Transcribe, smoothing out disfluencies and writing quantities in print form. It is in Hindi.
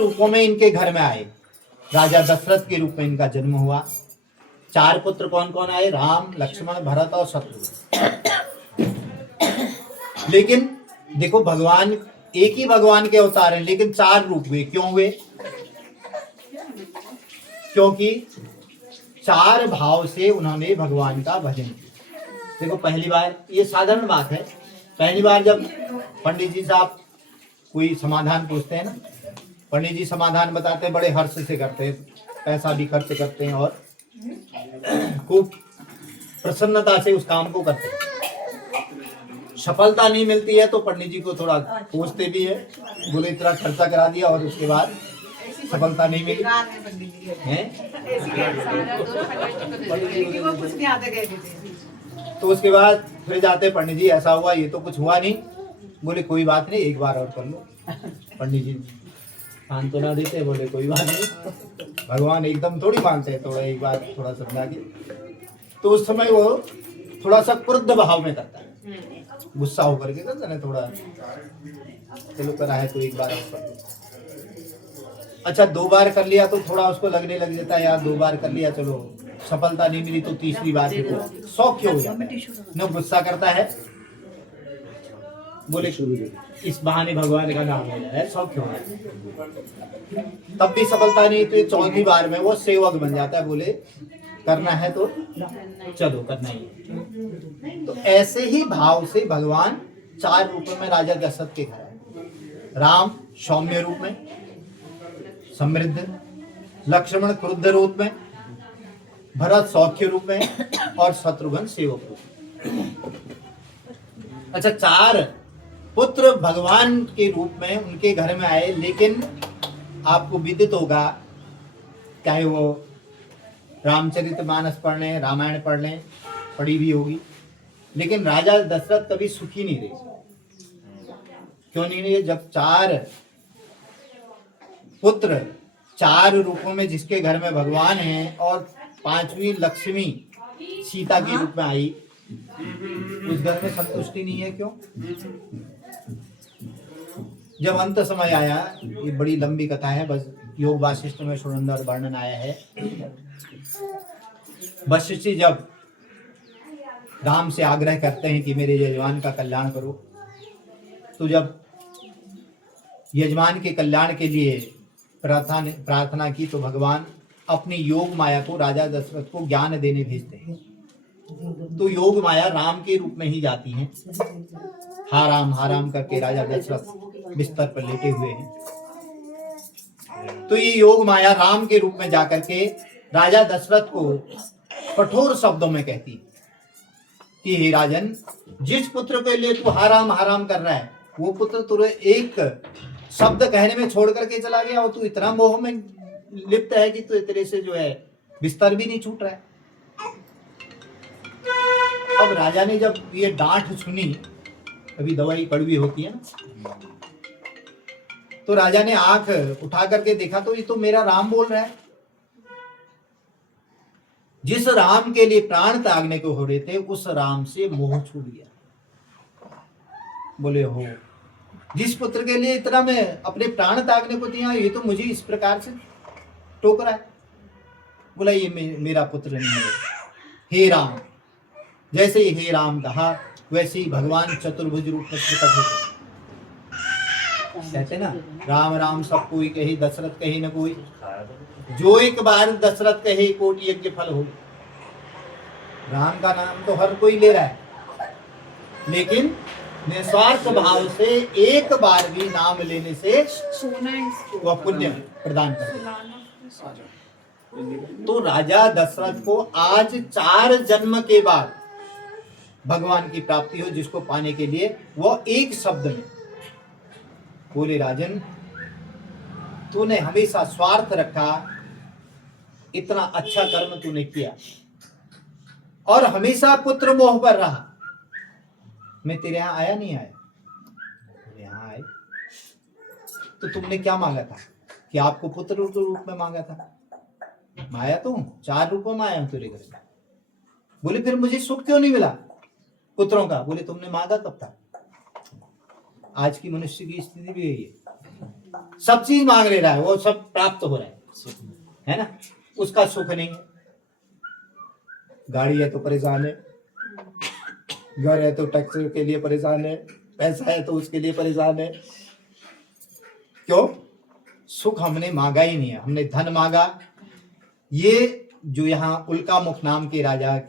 रूपों में इनके घर में आए। राजा दशरथ के रूप में इनका जन्म हुआ। 4 पुत्र कौन कौन आए? राम, लक्ष्मण, भरत और शत्रुघ्न। लेकिन देखो, भगवान एक ही भगवान के अवतार हैं, लेकिन 4 रूप हुए। क्यों हुए? क्योंकि 4 भाव से उन्होंने भगवान का भजन किया। देखो, पहली बार, ये साधारण बात है, पहली बार जब पंडित जी साहब कोई समाधान पूछते हैं ना, पंडित जी समाधान बताते हैं, बड़े हर्ष से करते हैं, पैसा भी खर्च करते हैं और खूब प्रसन्नता से उस काम को करते हैं। सफलता नहीं मिलती है तो पंडित जी को थोड़ा पूछते भी है, बोले इतना खर्चा करा दिया और उसके बाद सफलता नहीं मिली है। तो उसके बाद फिर जाते, पंडित जी ऐसा हुआ, ये तो कुछ हुआ नहीं। बोले कोई बात नहीं, एक बार और कर लो। पंडित जी सांत्वना देते, बोले कोई बात नहीं, भगवान एकदम थोड़ी मानते हैं, थोड़ा एक बार थोड़ा समझा के। तो उस समय वो थोड़ा सा क्रुद्ध भाव में करता है, गुस्सा होकर के करता है थोड़ा, चलो करा है तो एक बार और कर लो। अच्छा 2 बार कर लिया तो थोड़ा उसको लगने लग जाता है, यार 2 बार कर लिया, चलो सफलता नहीं मिली तो तीसरी बार देखो शौक क्यों हो जाता है, न गुस्सा करता है। बोले इस बहाने भगवान का नाम ले रहा है, शौक क्यों है। तब भी सफलता नहीं, तो 4थी बार में वो सेवक बन जाता है, बोले करना है तो चलो करना ही है। तो ऐसे ही भाव से भगवान 4 रूपों में राजा दशरथ के घर आए। राम सौम्य रूप में, समृद्ध, लक्ष्मण क्रुद्ध रूप में, भरत सौख्य रूप में और शत्रुघ्न सेवक रूप में। अच्छा 4 पुत्र भगवान के रूप में उनके घर में आए, लेकिन आपको विदित होगा, चाहे वो रामचरितमानस पढ़ लें, रामायण पढ़ लें, पढ़ी भी होगी, लेकिन राजा दशरथ कभी सुखी नहीं रहे। क्यों नहीं रहे? जब 4 पुत्र 4 रूपों में जिसके घर में भगवान हैं और 5वीं लक्ष्मी सीता के रूप में आई, उस घर में संतुष्टि नहीं है। क्यों? जब अंत समय आया, ये बड़ी लंबी कथा है, बस योग वासिष्ठ में सुंदर वर्णन आया है। वशिष्ठ जी जब राम से आग्रह करते हैं कि मेरे यजमान का कल्याण करो, तो जब यजमान के कल्याण के लिए प्रार्थना की, तो भगवान अपनी योग माया को राजा दशरथ को ज्ञान देने भेजते हैं। तो योग माया राम के रूप में ही जाती हैं। हा राम करके राजा दशरथ बिस्तर पर लेटे हुए हैं। तो ये योग माया राम के रूप में जाकर के राजा दशरथ को कठोर शब्दों में कहती कि हे राजन, जिस पुत्र के लिए तू हराम कर रहा है, वो पुत्र तुझे एक शब्द कहने में छोड़ करके चला गया, और तू इतना मोह में लिप्त है कि तू तेरे से जो है बिस्तर भी नहीं छूट रहा है। अब राजा ने जब ये डांट सुनी, कभी दवाई कड़वी होती है ना, तो राजा ने आंख उठा करके देखा, तो ये तो मेरा राम बोल रहा है। जिस राम के लिए प्राण त्यागने को हो रहे थे, उस राम से मोह छूट गया। बोले हो, जिस पुत्र के लिए इतना मैं अपने प्राण त्यागने को दिया, ये तो मुझे इस प्रकार से टोक रहा है। बोला ये मेरा पुत्र नहीं है। हे राम, जैसे ही हे राम कहा, वैसे ही भगवान चतुर्भुज रूप में प्रकट होते। कहते ना, राम राम सब कोई कही, दशरथ कही न कोई, जो एक बार दशरथ कहे कोटि यज्ञ फल हो। राम का नाम तो हर कोई ले रहा है, लेकिन निस्वार्थ भाव से एक बार भी नाम लेने से वह पुण्य प्रदान करता। तो राजा दशरथ को आज 4 जन्म के बाद भगवान की प्राप्ति हो, जिसको पाने के लिए वह एक शब्द में बोले, राजन तूने हमेशा स्वार्थ रखा, इतना अच्छा कर्म तूने किया और हमेशा पुत्र मोह पर रहा। मैं तेरे यहां आया नहीं आया, यहां आए तो तुमने क्या मांगा था कि आपको पुत्र रूप में मांगा था। मैं आया तो 4 रूपों में आया हूं तेरे घर में। बोले फिर मुझे सुख क्यों नहीं मिला पुत्रों का। बोले तुमने मांगा कब था। आज की मनुष्य की स्थिति भी यही है, सब चीज मांग ले रहा है, वो सब प्राप्त हो रहा है ना, उसका सुख नहीं है। गाड़ी है तो परेशान है, घर है तो टैक्स के लिए परेशान है, पैसा है तो उसके लिए परेशान है। क्यों? सुख हमने मांगा ही नहीं है, हमने धन मांगा। ये जो यहाँ उल्का मुख नाम के राजा